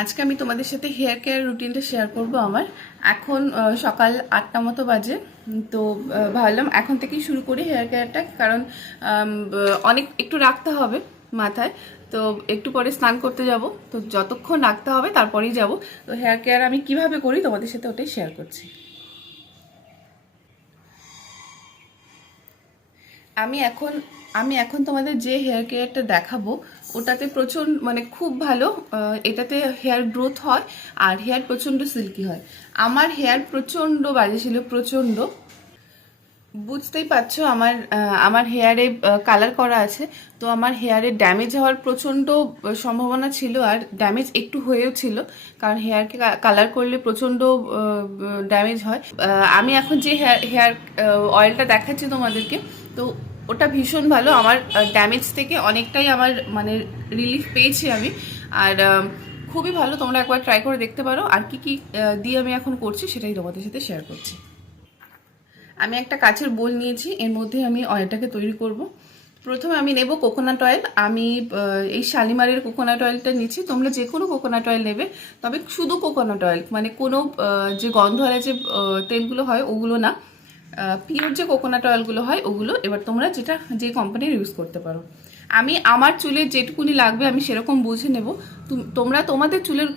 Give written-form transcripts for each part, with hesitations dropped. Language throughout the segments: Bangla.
আজকে আমি তোমাদের সাথে হেয়ার কেয়ার রুটিনটা শেয়ার করব আমার। এখন সকাল 8টা মতো বাজে। তো ভাবলাম এখন থেকেই শুরু করি হেয়ার কেয়ারটা, কারণ অনেক একটু রাখতে হবে মাথায়। তো একটু পরে স্নান করতে যাব, তো যতক্ষণ রাখতে হবে তারপরেই যাব। তো হেয়ার কেয়ার আমি কিভাবে করি তোমাদের সাথে ওটাই শেয়ার করছি। আমি এখন আমি এখন তোমাদের যে হেয়ার কেয়ারটা দেখাবো ওটাতে প্রচণ্ড মানে খুব ভালো, এটাতে হেয়ার গ্রোথ হয় আর হেয়ার প্রচণ্ড সিল্কি হয়। আমার হেয়ার প্রচণ্ড বাজে ছিল, প্রচণ্ড। বুঝতেই পারছো আমার আমার হেয়ারে কালার করা আছে। তো আমার হেয়ারে ড্যামেজ হওয়ার প্রচণ্ড সম্ভাবনা ছিল, আর ড্যামেজ একটু হয়েও ছিল, কারণ হেয়ারকে কালার করলে প্রচণ্ড ড্যামেজ হয়। আমি এখন যে হেয়ার হেয়ার অয়েলটা দেখাচ্ছি তোমাদেরকে, তো ওটা ভীষণ ভালো। আমার ড্যামেজ থেকে অনেকটাই আমার মানে রিলিফ পেয়েছি আমি। আর খুবই ভালো, তোমরা একবার ট্রাই করে দেখতে পারো। আর কি কি দিয়ে আমি এখন করছি সেটাই তোমাদের সাথে শেয়ার করছি। আমি একটা কাচের বোল নিয়েছি, এর মধ্যে আমি অয়েলটাকে তৈরি করব। প্রথমে আমি নেব কোকোনাট অয়েল। আমি এই শালিমারের কোকোনাট অয়েলটা নিচ্ছি, তোমরা যে কোনো কোকোনাট অয়েল নেবে, তবে শুধু কোকোনাট অয়েল, মানে কোনো যে গন্ধ আর যে তেলগুলো হয় ওগুলো না, পিওর যে কোকোনাট অয়েলগুলো হয় ওগুলো। এবার তোমরা যেটা যে কোম্পানির ইউজ করতে পারো। আমি আমার চুলের যেটুকুনি লাগবে আমি সেরকম বুঝে নেব। তোমরা তোমাদের চুলের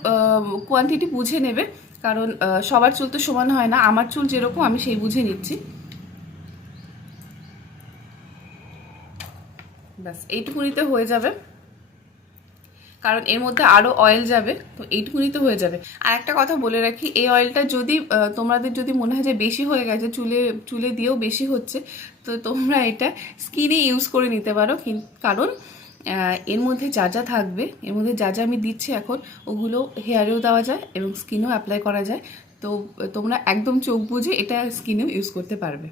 কোয়ান্টিটি বুঝে নেবে, কারণ সবার চুল তো সমান হয় না। আমার চুল যেরকম আমি সেই বুঝে নিচ্ছি। ব্যাস এইটুকুনিতে হয়ে যাবে, কারণ এর মধ্যে আরও অয়েল যাবে, তো এইটুকুনিতে হয়ে যাবে। আর একটা কথা বলে রাখি, এই অয়েলটা যদি তোমাদের যদি মনে হয় যে বেশি হয়ে গেছে, চুলে চুলে দিয়েও বেশি হচ্ছে, তো তোমরা এটা স্কিনে ইউজ করে নিতে পারো। কারণ এর মধ্যে যা যা থাকবে, এর মধ্যে যা যা আমি দিচ্ছি এখন, ওগুলো হেয়ারেও দেওয়া যায় এবং স্কিনেও অ্যাপ্লাই করা যায়। তো তোমরা একদম চোখ বুঝে এটা স্কিনেও ইউজ করতে পারবে।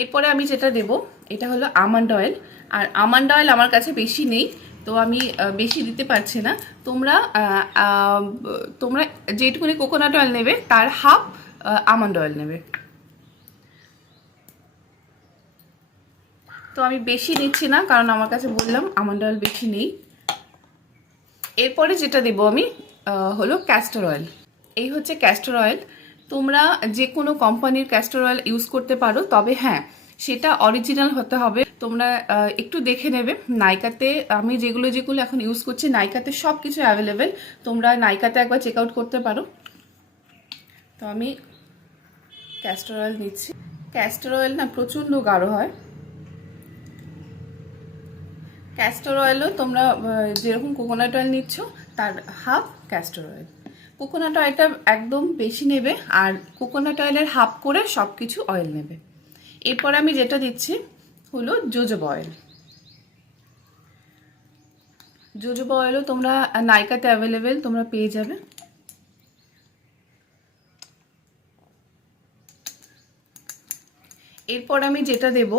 এরপরে আমি যেটা দেব এটা হলো আমন্ড অয়েল। আর আমন্ড অয়েল আমার কাছে বেশি নেই, তো আমি বেশি দিতে পারছি না। তোমরা তোমরা যেটুকুনি কোকোনাট অয়েল নেবে তার হাফ আমন্ড অয়েল নেবে। তো আমি বেশি নিচ্ছি না, কারণ আমার কাছে বললাম আমন্ড অয়েল বেশি নেই। এরপরে যেটা দেব আমি হলো ক্যাস্টর অয়েল। এই হচ্ছে ক্যাস্টর অয়েল। তোমরা যে কোনো কোম্পানির ক্যাস্টর অয়েল ইউজ করতে পারো, তবে হ্যাঁ, সেটা অরিজিনাল হতে হবে। তোমরা একটু দেখে নেবে। নাইকাতে আমি যেগুলো যেগুলো এখন ইউজ করছি, নাইকাতে সব কিছু অ্যাভেলেবেল। তোমরা নাইকাতে একবার চেক আউট করতে পারো। তো আমি ক্যাস্টর অয়েল নিচ্ছি। ক্যাস্টর অয়েল না প্রচণ্ড গাঢ় হয়। ক্যাস্টর অয়েলও তোমরা যেরকম কোকোনাট অয়েল নিচ্ছ তার হাফ ক্যাস্টর অয়েল। কোকোনাট অয়েলটা একদম বেশি নেবে, আর কোকোনাট অয়েলের হাফ করে সব কিছু অয়েল নেবে। এরপর আমি যেটা দিচ্ছি হলো জোজোবা অয়েল। জোজোবা অয়েলও তোমরা নাইকাতে অ্যাভেলেবেল, তোমরা পেয়ে যাবে। এরপর আমি যেটা দেব,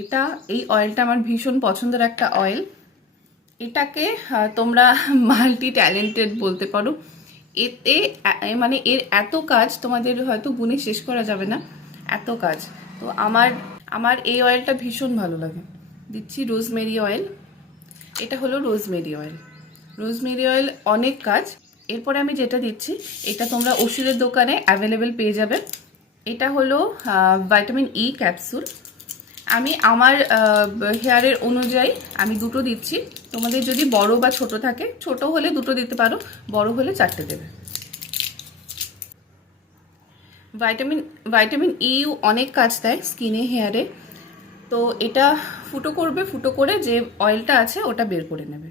এটা এই অয়েলটা আমার ভীষণ পছন্দের একটা অয়েল। এটাকে তোমরা মাল্টি ট্যালেন্টেড বলতে পারো। এতে মানে এর এত কাজ তোমাদের হয়তো গুণে শেষ করা যাবে না, এত কাজ। তো আমার আমার এই অয়েলটা ভীষণ ভালো লাগে। দিচ্ছি রোজমেরি অয়েল। এটা হলো রোজমেরি অয়েল। রোজমেরি অয়েল অনেক কাজ। এরপরে আমি যেটা দিচ্ছি, এটা তোমরা ওষুধের দোকানে অ্যাভেলেবেল পেয়ে যাবে। এটা হলো ভিটামিন ই ক্যাপসুল। আমি আমার হেয়ারের অনুযায়ী আমি দুটো দিচ্ছি। তোমাদের যদি বড় বা ছোট থাকে, ছোট হলে দুটো দিতে পারো, বড় হলে 4টে দেবে। ভাইটামিন ভাইটামিন ইউ অনেক কাজ দেয় স্কিনে, হেয়ারে। তো এটা ফুটো করবে, ফুটো করে যে অয়েলটা আছে ওটা বের করে নেবে।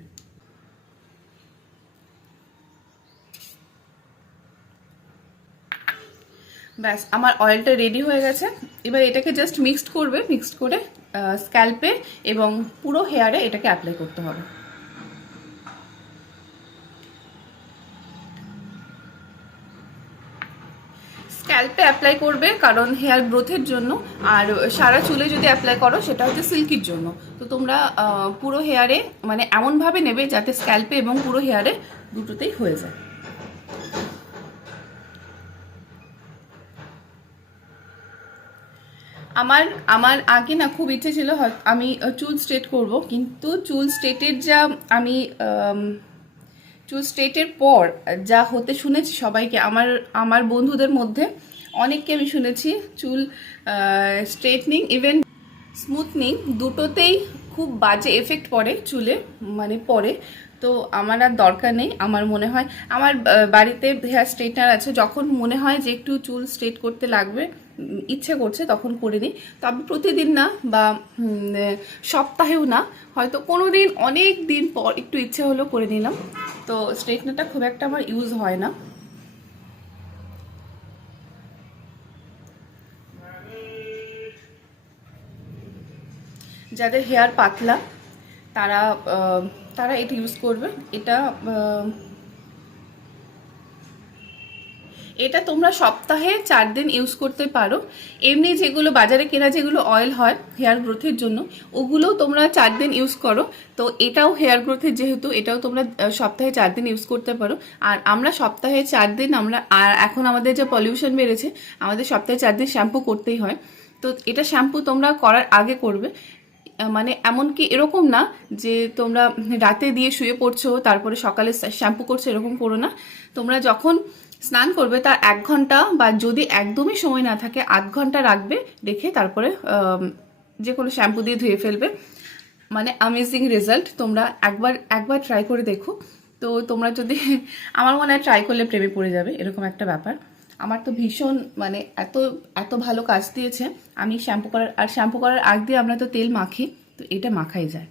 ব্যাস আমার অয়েলটা রেডি হয়ে গেছে। এবার এটাকে জাস্ট মিক্সড করবে, মিক্সড করে স্ক্যাল্পে এবং পুরো হেয়ারে এটাকে অ্যাপ্লাই করতে হবে। স্ক্যাল্পে অ্যাপ্লাই করবে কারণ হেয়ার গ্রোথের জন্য, আর সারা চুলে যদি অ্যাপ্লাই করো সেটা হচ্ছে সিল্কির জন্য। তো তোমরা পুরো হেয়ারে মানে এমনভাবে নেবে যাতে স্ক্যাল্পে এবং পুরো হেয়ারে দুটোতেই হয়ে যায়। আমার আমার আগে না খুব ইচ্ছে ছিল আমি চুল স্ট্রেট করব, কিন্তু চুল স্ট্রেটের যা আমি চুল স্ট্রেটের পর যা হতে শুনেছি সবাইকে, আমার আমার বন্ধুদের মধ্যে অনেককে আমি শুনেছি চুল স্ট্রেটনিং ইভেন স্মুথনিং দুটোতেই খুব বাজে এফেক্ট পড়ে চুলে, মানে পড়ে। তো আমার আর দরকার নেই। আমার মনে হয় আমার বাড়িতে হেয়ার স্ট্রেটনার আছে, যখন মনে হয় যে একটু চুল স্ট্রেট করতে লাগবে, ইচ্ছে করছে তখন করে নিই। তবে প্রতিদিন না, বা সপ্তাহেও না, হয়তো কোনো দিন অনেক দিন পর একটু ইচ্ছে হলো করে নিলাম। তো স্ট্রেটনারটা খুব একটা আমার ইউজ হয় না। যাদের হেয়ার পাতলা তারা তারা এটা ইউজ করবে। এটা এটা তোমরা সপ্তাহে 4 দিন ইউজ করতে পারো। এমনি যেগুলো বাজারে কেনা যেগুলো অয়েল হয় হেয়ার গ্রোথের জন্য, ওগুলোও তোমরা 4 দিন ইউজ করো। তো এটাও হেয়ার গ্রোথের যেহেতু, এটাও তোমরা সপ্তাহে 4 দিন ইউজ করতে পারো। আর আমরা সপ্তাহে 4 দিন, আমরা আর এখন আমাদের যে পলিউশন বেড়েছে, আমাদের সপ্তাহে 4 দিন শ্যাম্পু করতেই হয়। তো এটা শ্যাম্পু তোমরা করার আগে করবে। মানে এমনকি এরকম না যে তোমরা রাতে দিয়ে শুয়ে পড়ছো তারপরে সকালে শ্যাম্পু করছো, এরকম করো না। তোমরা যখন স্নান করবে তার 1 ঘন্টা, বা যদি একদমই সময় না থাকে 8 ঘন্টা রাখবে, রেখে তারপরে যে কোনো শ্যাম্পু দিয়ে ধুয়ে ফেলবে। মানে অ্যামেজিং রেজাল্ট। তোমরা একবার ট্রাই করে দেখো। তো তোমরা যদি আমার মনে হয় ট্রাই করলে প্রেমে পড়ে যাবে, এরকম একটা ব্যাপার। আমার তো ভীষণ মানে এত এত ভালো কাজ দিয়েছে। আমি শ্যাম্পু করার আগ দিয়ে আমরা তো তেল মাখি, তো এটা মাখাই যায়।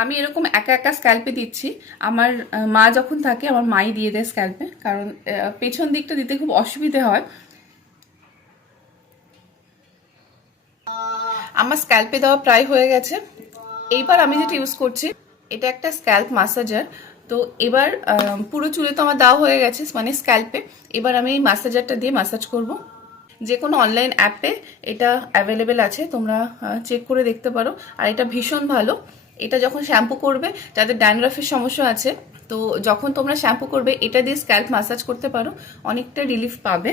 আমি এরকম একা একা স্ক্যাল্পে দিচ্ছি। আমার মা যখন থাকে আমার মাই দিয়ে দেয় স্ক্যাল্পে, কারণ পেছন দিকটা দিতে খুব অসুবিধে হয়। আমার স্ক্যাল্পে দেওয়া প্রায় হয়ে গেছে। এইবার আমি যেটা ইউজ করছি, এটা একটা স্ক্যাল্প মাসাজার। তো এবার পুরো চুলে তো আমার দেওয়া হয়ে গেছে, মানে স্ক্যাল্পে। এবার আমি এই মাসাজারটা দিয়ে মাসাজ করব। যে কোনো অনলাইন অ্যাপে এটা অ্যাভেলেবেল আছে, তোমরা চেক করে দেখতে পারো। আর এটা ভীষণ ভালো। এটা যখন শ্যাম্পু করবে, যাদের ড্যান্ড্রাফের সমস্যা আছে, তো যখন তোমরা শ্যাম্পু করবে এটা দিয়ে স্ক্যাল্প মাসাজ করতে পারো, অনেকটা রিলিফ পাবে।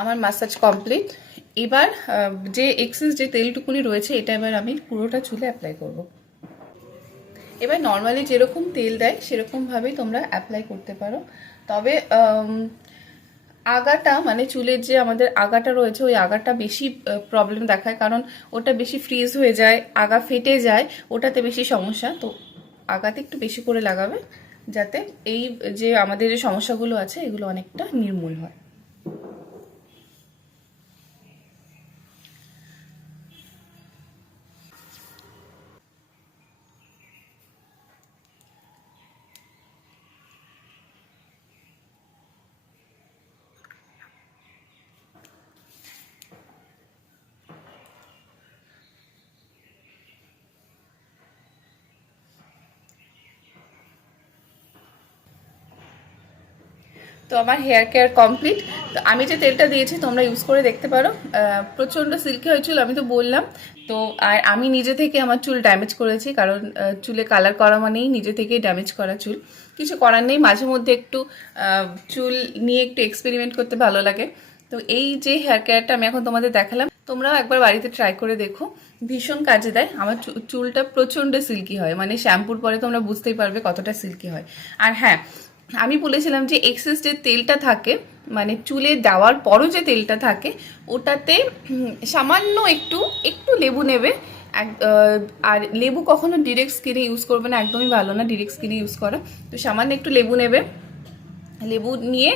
আমার মাসাজ কমপ্লিট। এবার যে এক্সেস যে তেলটুকুনি রয়েছে, এটা এবার আমি পুরোটা চুলে অ্যাপ্লাই করব। এবার নর্মালি যেরকম তেল দেয় সেরকমভাবেই তোমরা অ্যাপ্লাই করতে পারো। তবে আগাটা, মানে চুলের যে আমাদের আগাটা রয়েছে, ওই আগাটা বেশি প্রবলেম দেখায়, কারণ ওটা বেশি ফ্রিজ হয়ে যায়, আগা ফেটে যায়, ওটাতে বেশি সমস্যা। তো আগাতে একটু বেশি করে লাগাবে, যাতে এই যে আমাদের যে সমস্যাগুলো আছে এগুলো অনেকটা নির্মূল হয়। তো আমার হেয়ার কেয়ার কমপ্লিট। তো আমি যে তেলটা দিয়েছি তোমরা ইউজ করে দেখতে পারো। প্রচণ্ড সিল্কি হয়েছিল, আমি তো বললাম। তো আর আমি নিজে থেকে আমার চুল ড্যামেজ করেছি, কারণ চুলে কালার করা মানেই নিজে থেকেই ড্যামেজ করা চুল। কিছু করার নেই, মাঝে মধ্যে একটু চুল নিয়ে একটু এক্সপেরিমেন্ট করতে ভালো লাগে। তো এই যে হেয়ার কেয়ারটা আমি এখন তোমাদের দেখালাম, তোমরাও একবার বাড়িতে ট্রাই করে দেখো, ভীষণ কাজে দেয়। আমার চুলটা প্রচণ্ড সিল্কি হয়, মানে শ্যাম্পুর পরে তোমরা বুঝতেই পারবে কতটা সিল্কি হয়। আর হ্যাঁ, আমি বলেছিলাম যে এক্সেস যে তেলটা থাকে, মানে চুলে দেওয়ার পরও যে তেলটা থাকে, ওটাতে সামান্য একটু একটু লেবু নেবে। আর লেবু কখনো ডিরেক্ট স্কিনে ইউজ করবে না, একদমই ভালো না ডিরেক্ট স্কিনে ইউজ করা। তো সামান্য একটু লেবু নেবে, লেবু নিয়ে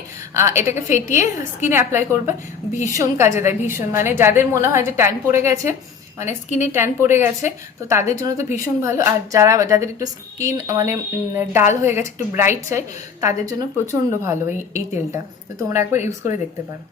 এটাকে ফেটিয়ে স্কিনে অ্যাপ্লাই করবে। ভীষণ কাজে দেয়, ভীষণ। মানে যাদের মনে হয় যে ট্যান পড়ে গেছে, মানে স্কিনে ট্যান পড়ে গেছে, তো তাদের জন্য তো ভীষণ ভালো। আর যাদের একটু স্কিন মানে ডাল হয়ে গেছে, একটু ব্রাইট চাই, তাদের জন্য প্রচণ্ড ভালো এই তেলটা। তো তোমরা একবার ইউজ করে দেখতে পারো।